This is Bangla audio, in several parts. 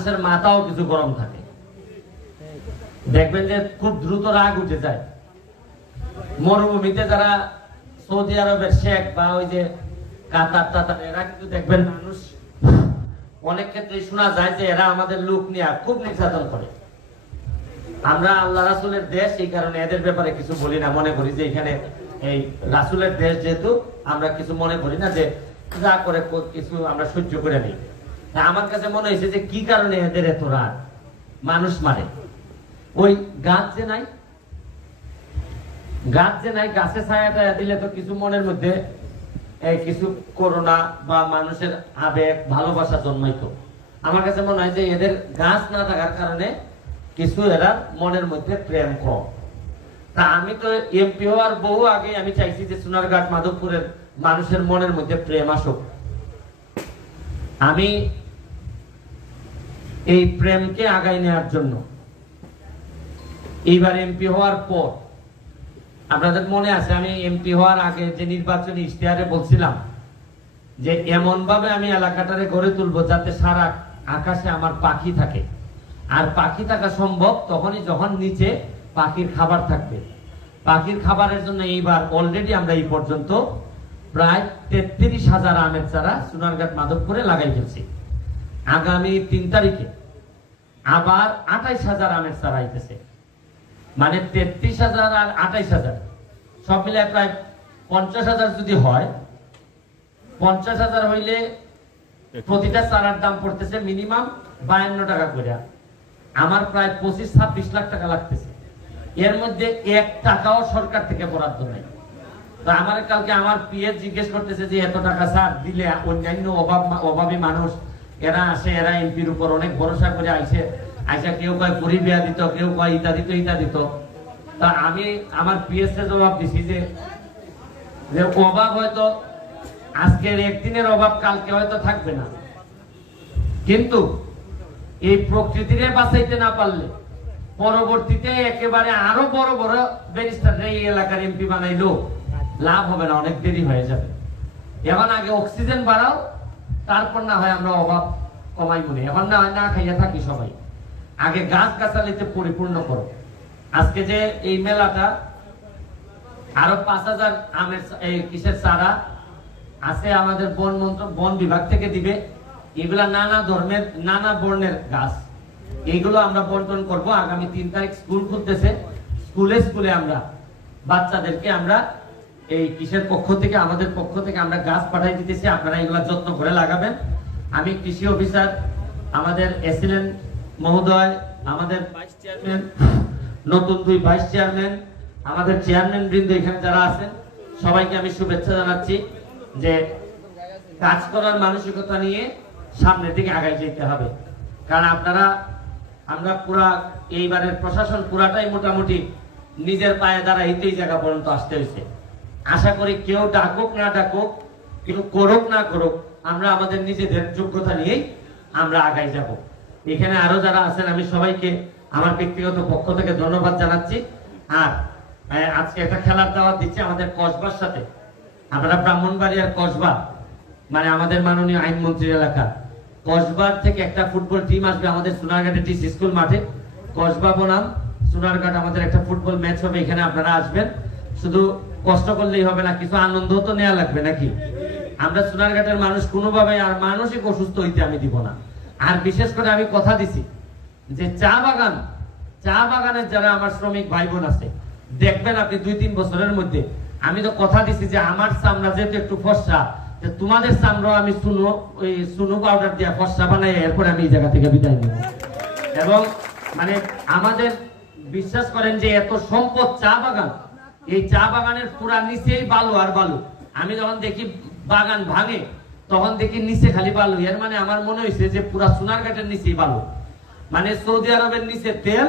মানুষের মাথাও কিছু গরম থাকে, দেখবেন যে খুব দ্রুত রাগ উঠে যায়। মরুভূমিতে যারা সৌদি আরবের শেখ বা ওই যে কাতার টাতার, এরা কিন্তু দেখবেন মানুষ অনেক ক্ষেত্রে শোনা যায় যে এরা আমাদের লোক নিয়ে খুব নির্যাতন করে। আমরা আল্লাহ রাসূলের দেশ, এই কারণে এদের ব্যাপারে কিছু বলি না, মনে করি যে এখানে এই রাসূলের দেশ যেহেতু আমরা কিছু মনে করি না, যে যা করে কিছু আমরা সহ্য করে নিই। আমার কাছে মনে হয়েছে যে কি কারণে এদের এত রাগ, মানুষ মারে। ওই গাছ যে নাই, গাছে ছায়াটা দিলে তো কিছু মনের মধ্যে কিছু করোনা বা মানুষের আবেগ ভালোবাসা জন্মাইতো। আমার কাছে মনে হয় যে এদের গাছ না থাকার কারণে কিছু এরা মনের মধ্যে প্রেম কম। তা আমি তো এমপি হওয়ার বহু আগে আমি চাইছি যে সোনারঘাট মাধবপুরের মানুষের মনের মধ্যে প্রেম আসুক। আমি এই প্রেমকে আগাই নেওয়ার জন্য এইবার এমপি হওয়ার পর, আপনাদের মনে আছে আমি এমপি হওয়ার আগে যে নির্বাচনী ইশতেহারে বলছিলাম যে এমন ভাবে আমি এলাকাটারে গড়ে তুলবো যাতে সারা আকাশে আমার পাখি থাকে। আর পাখি থাকা সম্ভব তখনই যখন নিচে পাখির খাবার থাকবে। পাখির খাবারের জন্য এইবার অলরেডি আমরা এই পর্যন্ত প্রায় 33,000 আমের চারা সোনারঘাট মাধবপুরে লাগাই ফেলছি। আগামী 3 তারিখে আবার 28,000 আমের চারা আইতেছে, মানে 33,000 আর 28,000 সব মিলে প্রায় 50,000 যদি হয়, 50,000 হইলে প্রতিটা চারার দাম পড়তেছে মিনিমাম 52 টাকা করে। আমার প্রায় 25-26 লাখ টাকা লাগতেছে। এর মধ্যে 1 টাকাও সরকার থেকে বরাদ্দ নাই। তো আমার কালকে আমার পিএ জিজ্ঞেস করতেছে যে এত টাকা স্যার দিলে অন্যান্য অভাবী মানুষ এরা আসে, এরা এমপির উপর অনেক ভরসা করে আইসা কেউ কয় পুরি বিয়া দিত, কেউ কয় ইটা দিত। তা আমি আমার পিএস এর জবাব দিছি যে অভাব হয়তো আজকের একদিনের অভাব কালকে হয়তো থাকবে না, কিন্তু এই প্রকৃতিরে বাঁচাইতে না পারলে পরবর্তীতে একেবারে আরো বড় বড় ব্যারিস্টার এই এলাকার এমপি বানাইলো লাভ হবে না, অনেক দেরি হয়ে যাবে। এখন আগে অক্সিজেন বাড়াও, তারপর না হয় আমরা অভাব কমাই মনে। এখন না হয় না খাইয়া থাকি সবাই, আগে গাছ গাছালিতে পরিপূর্ণ করো। আজকে যে এই মেলাটা আরো 5,000 আমের কিসের চারা আছে আমাদের বন বিভাগ থেকে দিবে। এগুলা নানা ধর্মের নানা বর্ণের গাছ, এইগুলো আমরা বন্টন করব। আগামী 3 তারিখ স্কুল খুলতেছে, স্কুলে আমরা বাচ্চাদেরকে আমরা এই কিসের পক্ষ থেকে, আমাদের পক্ষ থেকে আমরা গাছ পাঠাই দিতেছি, আপনারা এগুলা যত্ন করে লাগাবেন। আমি কৃষি অফিসার, আমাদের এসিলেন মহোদয়, আমাদের ভাইস চেয়ারম্যান, নতুন 2 ভাইস চেয়ারম্যান, আমাদের চেয়ারম্যান বৃন্দ এখানে যারা আছেন সবাইকে আমি শুভেচ্ছা জানাচ্ছি যে কাজ করার মানসিকতা নিয়ে সামনের দিকে আগাই যেতে হবে। কারণ আমরা পুরা এইবারের প্রশাসন পুরাটাই মোটামুটি নিজের পায়ে দাঁড়াইতেই জায়গা পর্যন্ত আসতে হয়েছে। আশা করি কেউ ডাকুক না ডাকুক, কেউ করুক না করুক, আমরা আমাদের নিজেদের যোগ্যতা নিয়েই আমরা আগাই যাব। এখানে আরো যারা আছেন আমি সবাইকে আমার ব্যক্তিগত পক্ষ থেকে ধন্যবাদ জানাচ্ছি। আর আজকে একটা খেলার দাওয়াত দিচ্ছি আমাদের কসবার সাথে। আমরা ব্রাহ্মণবাড়িয়ার কসবা, মানে আমাদের মাননীয় আইনমন্ত্রীর এলাকা, কসবার থেকে একটা ফুটবল টিম আসবে আমাদের সোনারঘাটে টিস স্কুল মাঠে। কসবা বনাম সোনারঘাট আমাদের একটা ফুটবল ম্যাচ হবে, এখানে আপনারা আসবেন। শুধু কষ্ট করলেই হবে না, কিছু আনন্দ তো নেওয়া লাগবে নাকি? আমরা সোনারঘাটের মানুষ কোনোভাবে আর মানসিক অসুস্থ হইতে আমি দিব না। আর বিশেষ করে আমি কথা দিছি যে চা বাগানের যারা আমার শ্রমিক ভাই বোন আছে, দেখবেন আপনি 2-3 বছরের মধ্যে, আমি তো কথা দিছি যে আমার চামড়া যেহেতু একটু ফর্সা, তোমাদের চামড়া আমি সুনো পাউডার দিয়ে ফর্সা বানাই, এরপরে আমি এই জায়গা থেকে বিদায় নেব। এবং মানে আমাদের বিশ্বাস করেন যে এত সম্পদ চা বাগান, এই চা বাগানের পুরা নিচেই বালু আর বালু। আমি যখন দেখি বাগান ভাঙে তখন দেখি নিচে খালি বালু। এর মানে আমার মনে হয়েছে যে পুরা সোনারঘাটের নিচেই বালু, মানে সৌদি আরবের নিচে তেল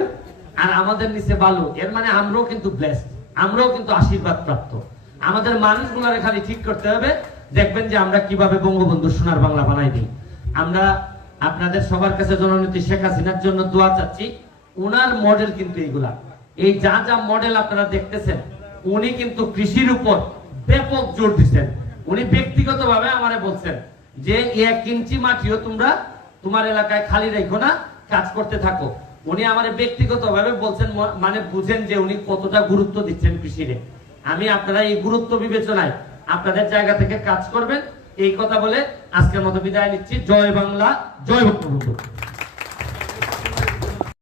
আর আমাদের নিচে বালু। এর মানে আমরাও কিন্তু ব্লেসড, আমরাও কিন্তু আশীর্বাদ প্রাপ্ত। আমাদের মানুষগুলোরে খালি ঠিক করতে হবে, দেখবেন যে আমরা কিভাবে বঙ্গবন্ধু সোনার বাংলা বানাই দিই। আমরা আপনাদের সবার কাছে জননেত্রী শেখ হাসিনার জন্য দোয়া চাচ্ছি। ওনার মডেল কিন্তু এইগুলা, এই যা যা মডেল আপনারা দেখতেছেন, উনি কিন্তু কৃষির উপর ব্যাপক জোর দিচ্ছেন। উনি ব্যক্তিগতভাবে আমারে বলছেন যে 1 ইঞ্চি মাটিও তোমরা তোমার এলাকায় খালি রেখো না, কাজ করতে থাকো। উনি আমার ব্যক্তিগতভাবে বলছেন, মানে বুঝেন যে উনি কতটা গুরুত্ব দিচ্ছেন কৃষিরে। আমি আপনারা এই গুরুত্ব বিবেচনায় আপনাদের জায়গা থেকে কাজ করবেন, এই কথা বলে আজকের মতো বিদায় নিচ্ছি। জয় বাংলা, জয় বঙ্গবন্ধু।